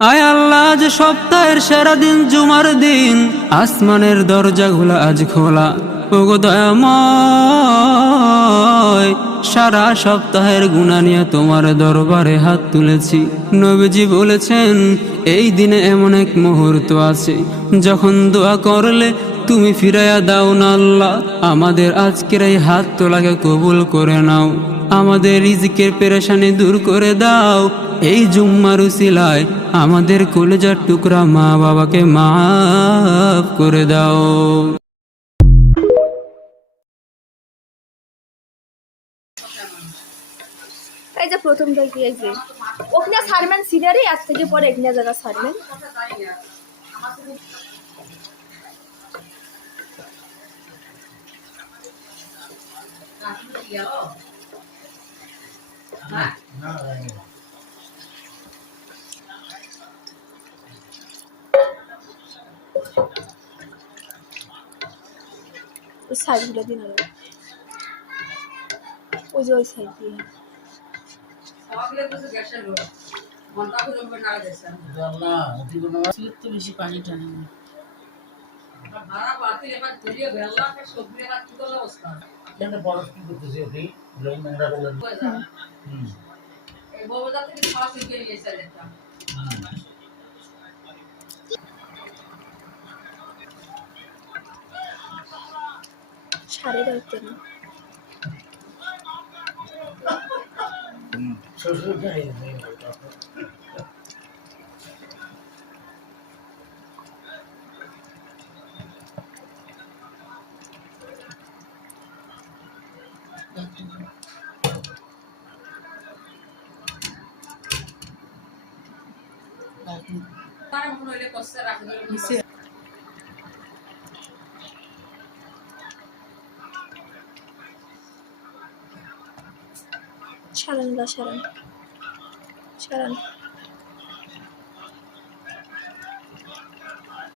আয় আল্লাহ, যে সপ্তাহের সেরা দিন জুমার দিন, আসমানের দরজাগুলো আজ খোলা। ওগো দয়াময়, সারা সপ্তাহের গুনাহ নিয়ে তোমার দরবারে হাত তুলেছি। নবীজি বলেছেন, এই দিনে এমন এক মুহূর্ত আছে যখন দোয়া করলে তুমি ফিরাইয়া দাও না আল্লাহ। আমাদের আজকের এই হাত তোলাকে কবুল করে নাও, আমাদের রিজিকের পেরেশানি দূর করে দাও। এই জুম্মার উসিলায় আমাদের কলেজার টুকরা মা বাবাকে মাফ করে দাও। এই যে প্রথম থেকে এই যে ওখানে সারমেন সিনারি আজ থেকে পরে এখানে জায়গা সারমেন। ওই সাইডগুলো দিন আরো, ওই যে ওই সাইড দিয়ে বেশি পানি টানে সারে রাখতে না। সারান বা সারান সারান